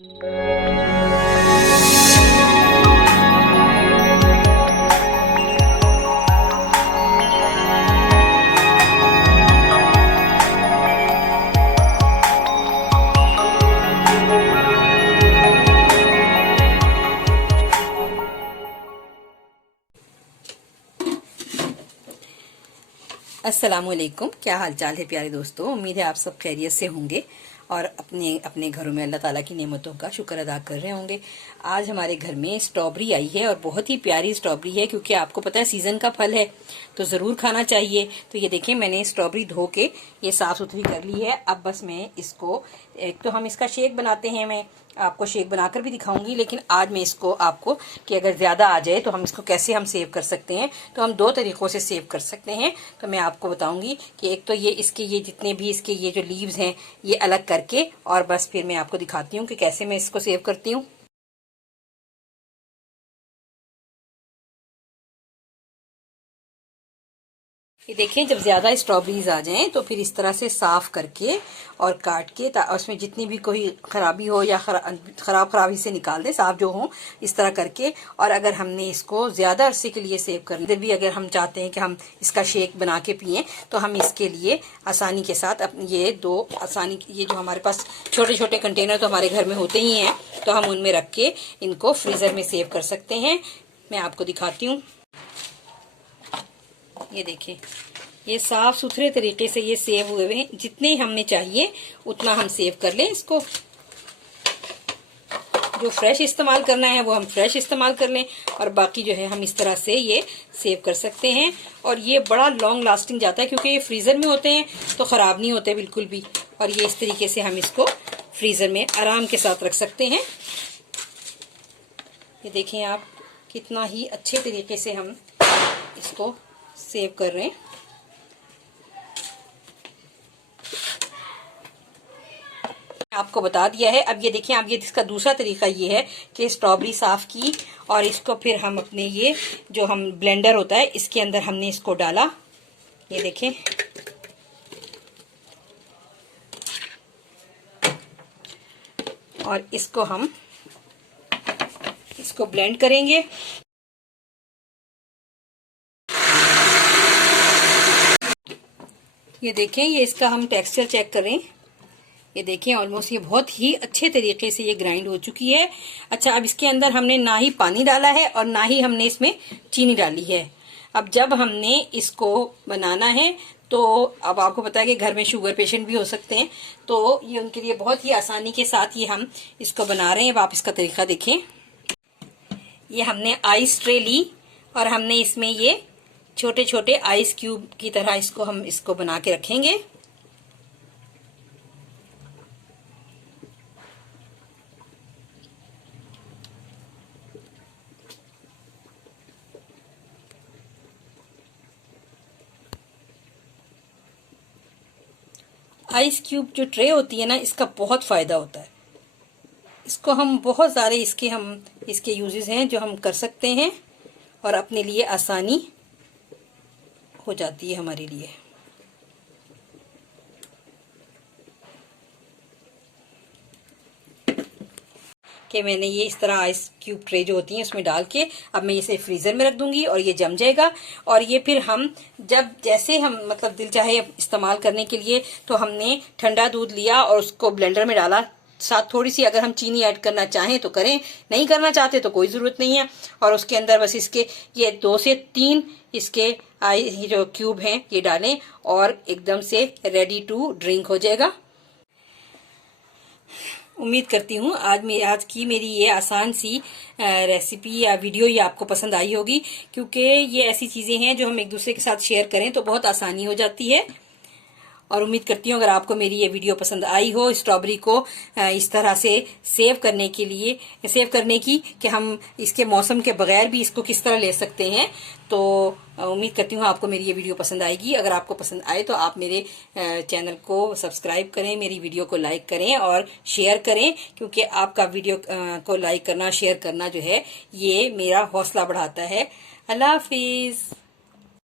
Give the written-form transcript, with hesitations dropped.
अस्सलामुअलैकुम, क्या हाल चाल है प्यारे दोस्तों। उम्मीद है आप सब खैरियत से होंगे और अपने अपने घरों में अल्लाह ताला की नेमतों का शुक्र अदा कर रहे होंगे। आज हमारे घर में स्ट्रॉबेरी आई है और बहुत ही प्यारी स्ट्रॉबेरी है, क्योंकि आपको पता है सीजन का फल है तो ज़रूर खाना चाहिए। तो ये देखें, मैंने स्ट्रॉबेरी धो के ये साफ़ सुथरी कर ली है। अब बस मैं इसको, एक तो हम इसका शेक बनाते हैं, मैं आपको शेक बनाकर भी दिखाऊंगी, लेकिन आज मैं इसको आपको कि अगर ज़्यादा आ जाए तो हम इसको कैसे हम सेव कर सकते हैं। तो हम दो तरीक़ों से सेव कर सकते हैं। तो मैं आपको बताऊंगी कि एक तो ये इसके ये जितने भी इसके ये जो लीव्स हैं ये अलग करके, और बस फिर मैं आपको दिखाती हूँ कि कैसे मैं इसको सेव करती हूँ। ये देखें, जब ज़्यादा स्ट्रॉबेरीज आ जाएं तो फिर इस तरह से साफ़ करके और काट के, उसमें जितनी भी कोई ख़राबी हो या खराबी से निकाल दें, साफ जो हो इस तरह करके। और अगर हमने इसको ज़्यादा अरसे के लिए सेव करना, फिर भी अगर हम चाहते हैं कि हम इसका शेक बना के पिएँ, तो हम इसके लिए आसानी के साथ अपने ये जो हमारे पास छोटे छोटे कंटेनर तो हमारे घर में होते ही हैं, तो हम उनमें रख के इनको फ्रीज़र में सेव कर सकते हैं। मैं आपको दिखाती हूँ। ये देखिए, ये साफ सुथरे तरीके से ये सेव हुए हुए हैं। जितने हमने चाहिए उतना हम सेव कर लें इसको। जो फ्रेश इस्तेमाल करना है वो हम फ्रेश इस्तेमाल कर लें, और बाकी जो है हम इस तरह से ये सेव कर सकते हैं। और ये बड़ा लॉन्ग लास्टिंग जाता है, क्योंकि ये फ्रीज़र में होते हैं तो ख़राब नहीं होते बिल्कुल भी। और ये इस तरीके से हम इसको फ्रीज़र में आराम के साथ रख सकते हैं। ये देखें आप, कितना ही अच्छे तरीके से हम इसको सेव कर रहे हैं। आपको बता दिया है। अब ये देखिए, अब ये इसका दूसरा तरीका ये है कि स्ट्रॉबेरी साफ की और इसको फिर हम अपने ये जो हम ब्लेंडर होता है इसके अंदर हमने इसको डाला। ये देखें, और इसको हम इसको ब्लेंड करेंगे। ये देखें, ये इसका हम टेक्सचर चेक करें। ये देखें, ऑलमोस्ट ये बहुत ही अच्छे तरीके से ये ग्राइंड हो चुकी है। अच्छा, अब इसके अंदर हमने ना ही पानी डाला है और ना ही हमने इसमें चीनी डाली है। अब जब हमने इसको बनाना है तो अब आपको पता है कि घर में शुगर पेशेंट भी हो सकते हैं, तो ये उनके लिए बहुत ही आसानी के साथ ये हम इसको बना रहे हैं। अब आप इसका तरीका देखें। ये हमने आइस ट्रे ली और हमने इसमें ये छोटे छोटे आइस क्यूब की तरह हम इसको बना के रखेंगे। आइस क्यूब जो ट्रे होती है ना, इसका बहुत फायदा होता है। इसको हम बहुत सारे इसके यूजेस हैं जो हम कर सकते हैं, और अपने लिए आसानी हो जाती है हमारे लिए। कि मैंने ये इस तरह आइस क्यूब ट्रे जो होती हैं उसमें डाल के अब मैं इसे फ्रीज़र में रख दूंगी और ये जम जाएगा। और ये फिर हम जब जैसे हम मतलब दिल चाहे इस्तेमाल करने के लिए, तो हमने ठंडा दूध लिया और उसको ब्लेंडर में डाला, साथ थोड़ी सी अगर हम चीनी ऐड करना चाहें तो करें, नहीं करना चाहते तो कोई ज़रूरत नहीं है। और उसके अंदर बस इसके ये 2 से 3 इसके जो क्यूब हैं ये डालें और एकदम से रेडी टू ड्रिंक हो जाएगा। उम्मीद करती हूँ आज की मेरी ये आसान सी रेसिपी या वीडियो ये आपको पसंद आई होगी, क्योंकि ये ऐसी चीज़ें हैं जो हम एक दूसरे के साथ शेयर करें तो बहुत आसानी हो जाती है। और उम्मीद करती हूँ अगर आपको मेरी ये वीडियो पसंद आई हो, स्ट्रॉबेरी को इस तरह से सेव करने की कि हम इसके मौसम के बगैर भी इसको किस तरह ले सकते हैं, तो उम्मीद करती हूँ आपको मेरी ये वीडियो पसंद आएगी। अगर आपको पसंद आए तो आप मेरे चैनल को सब्सक्राइब करें, मेरी वीडियो को लाइक करें और शेयर करें, क्योंकि आपका वीडियो को लाइक करना, शेयर करना जो है ये मेरा हौसला बढ़ाता है। अल्लाह हाफिज़।